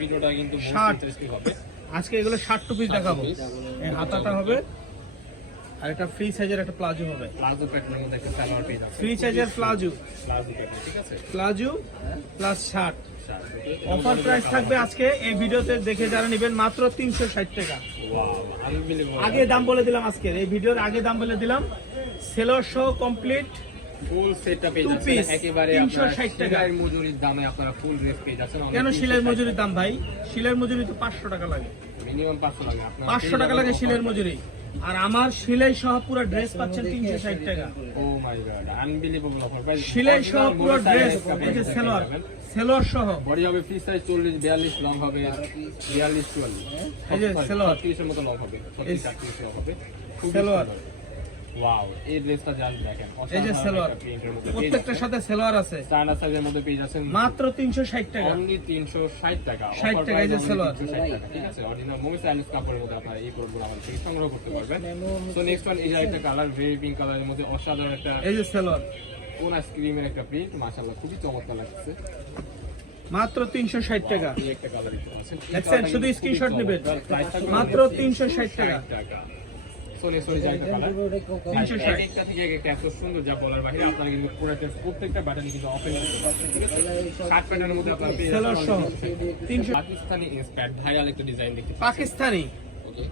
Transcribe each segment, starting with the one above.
ভিডিওটা কিন্তু ইন্টারেস্টিং হবে। আজকে এগুলো 60 পিস দেখাবো। এই হাতাটা হবে আর একটা ফ্রি সাইজের একটা প্লাজো হবে। প্লাজো প্যাটার্নের মধ্যে একটা সালোয়ার পেয়ে যাচ্ছে। ফ্রি সাইজের প্লাজো প্যাটার্ন, ঠিক আছে? Palazzo plus shirt. Offer price থাকবে আজকে এই ভিডিওতে দেখে যারা নেবেন মাত্র 360 টাকা। Wow, unbelievable. আগে দাম বলে দিলাম, আজকে এই ভিডিওর আগে দাম বলে দিলাম। সেলর সহ কমপ্লিট ফুল সেটটা পেয়ে যাচ্ছেন একেবারে 360 টাকা। এর মজুরির দামে আপনারা ফুল ড্রেস পেয়ে যাচ্ছেন। কেন শিলের মজুরির দাম ভাই? শিলের মজুরি তো 500 টাকা লাগে, মিনিমাম 500 লাগে। আপনারা 500 টাকা লাগে শিলের মজুরি, আর আমার সিলাই সহ পুরো ড্রেস পাচ্ছেন 360 টাকা। ও মাই গড, আনবিলিভেবল অফার প্রাইস। সিলাই সহ পুরো ড্রেস, এই যে সেলর, সেলর সহ বডি হবে ফ্রি সাইজ 40 42, লং হবে 42 44, এই যে সেলর 30 এর মতো লং হবে, 30 লং হবে। খুব সেলর। ওয়াও, এই ড্রেসটা জাস্ট দেখেন, এই যে সেলর, প্রত্যেকটার সাথে সেলর আছে। স্ট্যান্ডার্ড সাইজের মধ্যে পেয়ে যাচ্ছেন মাত্র 360 টাকা। অনলি 360 টাকা। 60 টাকা এই যে সেলর, 360 টাকা, ঠিক আছে? অরিজিনাল মোমি স্টাইলিশ কাপড়ের মধ্যে আপনারা এই প্রোডাক্টগুলো আমাদের থেকে সংগ্রহ করতে পারবেন। সো নেক্সট ওয়ান, এই যে একটা কালার, ভেরি পিঙ্ক কালারের মধ্যে অসাধারণ একটা এই যে সেলর, কোন আইসক্রিমের একটা প্রিন্ট, মাশাআল্লাহ খুবই চমৎকার লাগছে। মাত্র 360 টাকা। এই একটা কালার আছে, দেখছেন? শুধু স্ক্রিনশট নেবেন, মাত্র 360 টাকা। সোনি সোনি যাইতে কালার 360 একটা থেকে একটা এত সুন্দর যা বলার বাইরে। আপনারা কিন্তু প্রত্যেকটা বাটনই কিন্তু ওপেন করতে পারছেন, ঠিক আছে? 60 প্যাটার্নের মধ্যে আপনারা পেয়ে সেলর সহ 300। পাকিস্তানি ইন্সপায়ার্ড ভাইরাল একটা ডিজাইন দেখতে পাকিস্তানি, ওকে,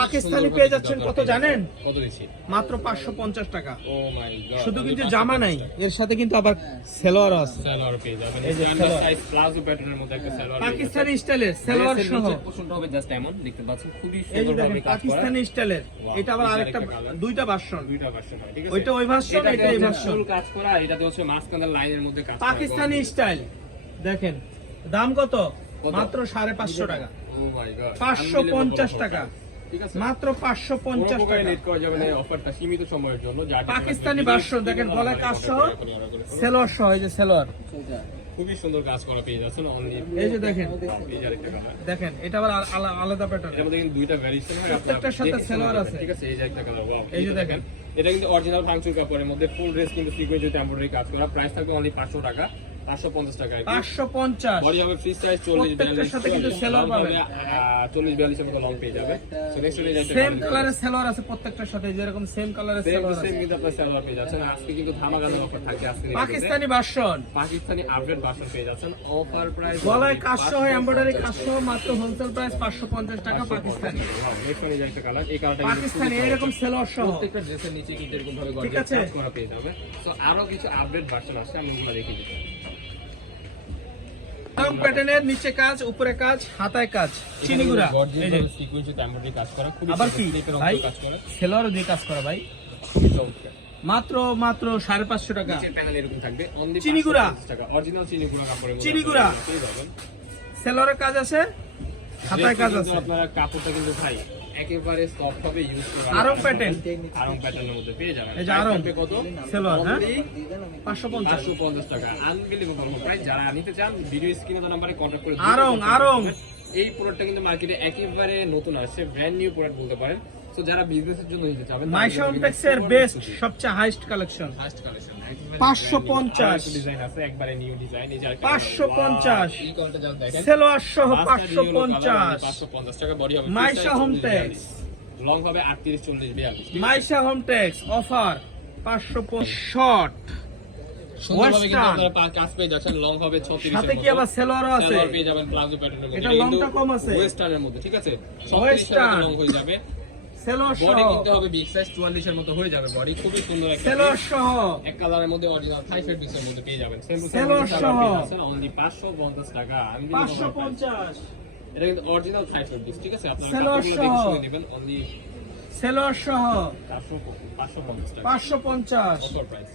পাকিস্তানি পেয়ে যাচ্ছেন কত জানেন? কত দিচ্ছি? মাত্র 550 টাকা। ও মাই গড, শুধু কিন্তু জামা নাই, এর সাথে কিন্তু আবার সেলোয়ার আছে। সালোয়ার পেয়ে যাবেন। এই যে স্ট্যান্ডার্ড সাইজ প্লাজো প্যাটার্নের মধ্যে একটা সালোয়ার পাকিস্তানি স্টাইলের সেলোয়ার সহ। পোর্শনটা হবে জাস্ট এমন, দেখতে পাচ্ছেন খুবই এই যে সুন্দর দেখেন ভাবে কাজ করা। পাকিস্তানি স্টাইলের, এটা আবার আরেকটা, দুইটা ভার্সন, দুইটা ভার্সন হয়, ঠিক আছে? ওইটা ওই ভার্সন, এটা এই ভার্সন। ফুল কাজ করা, এটাতে হচ্ছে মাঝখানের লাইনের মধ্যে কাজ করা। পাকিস্তানি স্টাইল দেখেন, দাম কত? মাত্র 550 টাকা। ও মাই গড, 550 টাকা, ঠিক আছে? মাত্র 550 টাকা। নেট করা যাবে না, এই অফারটা সীমিত সময়ের জন্য। পাকিস্তানি ভার্সন দেখেন, গলায় কাজ সহ, সেলোয়ার সহ, এই যে সেলোয়ার, খুবই সুন্দর কাজ করা পেয়ে যাচ্ছেন অনলি। এই যে দেখেন, এই যে আরেকটা কালার, দেখেন এটা আবার আলাদা প্যাটার্ন। এর মধ্যে কিন্তু দুইটা ভ্যারিয়েশন হয়, প্রত্যেকটার সাথে সেলোয়ার আছে, ঠিক আছে? এই যে একটা কালার, ওয়াও, এই যে দেখেন, এটা কিন্তু অরিজিনাল ভাঙচুর কাপড়ের মধ্যে ফুল ড্রেস কিন্তু সিকোয়েন্সে এমব্রয়ডারি কাজ করা। প্রাইস থাকবে অনলি 500 টাকা, 550 টাকা। 550 বডি হবে ফ্রি সাইজ 40 প্রত্যেকটার সাথে কিন্তু সেলোয়ার পাবেন। 40 42 এর মতো লং পেয়ে যাবে। সো নেক্সট হয়ে যাচ্ছে সেম কালারের সেলোয়ার আছে প্রত্যেকটার সাথে, যেরকম সেম কালারের সেলোয়ার আছে। সেম কিন্তু আপনারা সালোয়ার পেয়ে যাচ্ছেন। আজকে কিন্তু ধামাকাদার অফার থাকবে আজকে। Pakistani version, Pakistani update version পেয়ে যাচ্ছেন। অফার প্রাইস গলায় কাজ সহ, এমব্রয়ডারি কাজ সহ, মাত্র হোলসেল প্রাইস 550 টাকা। পাকিস্তানি, নেক্সট হয়ে যাচ্ছে কালার, এই কালারটা পাকিস্তানি এরকম সেলোয়ার সহ প্রত্যেকটা ড্রেসের নিচে কিন্তু এরকম ভাবে গর্জিয়াস কাজ করা পেয়ে যাবে। সো আরো কিছু আপডেট ভার্সন আছে, আমি ওগুলো দেখিয়ে দিচ্ছি। আরং প্যাটার্নের নিচে কাজ, উপরে কাজ, হাতায় কাজ, চিনিগুড়া, এই যে সিকোয়েন্সে এমব্রয়ডারি কাজ করা, খুব আবার কি ভাই কাজ করা, সেলোয়ার দিয়ে কাজ করা ভাই। মাত্র 550 টাকা। নিচের প্যানেল এরকম থাকবে অনলি চিনিগুড়া, 550 টাকা। অরিজিনাল চিনিগুড়া কাপড়ের মধ্যে চিনিগুড়া পেয়ে যাবেন। সেলোয়ারের কাজ আছে, হাতায় কাজ আছে। আপনারা কাপড়টা কিন্তু ভাই একেবারে সফট ভাবে ইউজ করা। আরং প্যাটার্ন, আরং প্যাটার্নের মধ্যে পেয়ে যাবেন। এই যে আরং কত? সেলোয়ার, হ্যাঁ Only 550 550 টাকা। Unbelievable price. যারা নিতে চান ভিডিও স্ক্রিনে দেওয়া নম্বরে কন্টাক্ট করে আরং এই প্রোডাক্টটা কিন্তু মার্কেটে একেবারে নতুন আসছে, ব্র্যান্ড নিউ প্রোডাক্ট বলতে পারেন। সো যারা বিজনেসের জন্য নিতে চাবেন, মাইশা হোমটেক্সের বেস্ট, সবচেয়ে highest collection. First collection 550 design আছে, একবারে নিউ ডিজাইন। এই যে 550 এই কোয়ালিটি যা দেখেন, সেলোয়ার সহ 550 550। টাকা। বডি হবে মাইশা হোমটেক্স, লং হবে 38 40 42। Maisha Hometex offer 550 short. সুন্দরভাবে কিন্তু আপনারা কাজ পেয়ে যাচ্ছেন। লং হবে 36 এর সাথে কি আবার সেলোয়ারও আছে, সালোয়ার পেয়ে যাবেন প্লাজো প্যাটার্নের মধ্যে। এটা লংটা কম আছে, ওয়েস্টার্নের মধ্যে, ঠিক আছে? ওয়েস্টার্ন লং হয়ে যাবে। সেলোয়ার সহ, বডি কিন্তু হবে বিগ সাইজ 44 এর মতো হয়ে যাবে। বডি খুবই সুন্দর একটা সেলোয়ার সহ, এক কালারের মধ্যে অরিজিনাল থাই ফেব্রিক্সের মধ্যে পেয়ে যাবেন। সেলোয়ার সহ অনলি 550 টাকা। আমি 550 এটা কিন্তু অরিজিনাল থাই ফেব্রিক্স, ঠিক আছে? আপনারা সেলোয়ার কাপড়গুলো সহ, দেখে শুনে নেবেন। অনলি সেলোয়ার সহ 550 টাকা 550। Offer price.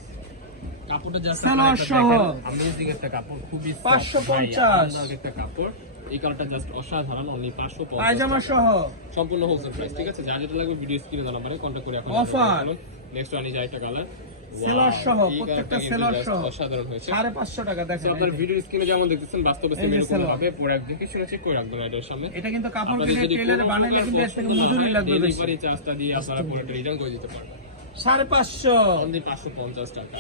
কাপড়টা জাস্ট সেলোয়ার সহ অ্যামেজিং একটা কাপড়, খুবই 550 একটা কাপড়। এই কালারটা জাস্ট অসাধারণ। অনলি 550 পায়জামা সহ সম্পূর্ণ হোলসেল প্রাইস, ঠিক আছে? যা যেটা লাগবে ভিডিও স্ক্রিনে দেওয়া নম্বরে কন্টাক্ট করে এখন অফার। নেক্সট ওয়ান এই একটা কালার, সেলোয়ার সহ, প্রত্যেকটা সেলোয়ার সহ অসাধারণ হয়েছে। 550 টাকা। দেখেন আপনার ভিডিও স্ক্রিনে যেমন দেখতেছেন, বাস্তবে সেম এরকম হবে। প্রোডাক্ট দেখে শুনে চেক করে রাখবেন এটার সামনে। এটা কিন্তু কাপড় কেটে টেইলারে বানাইলে কিন্তু এর থেকে মজুরি লাগবে বেশি। ডেলিভারি চার্জটা দিয়ে আপনারা পুরোটা রিটার্ন করে দিতে পারবেন। 550 অনলি 550 টাকা।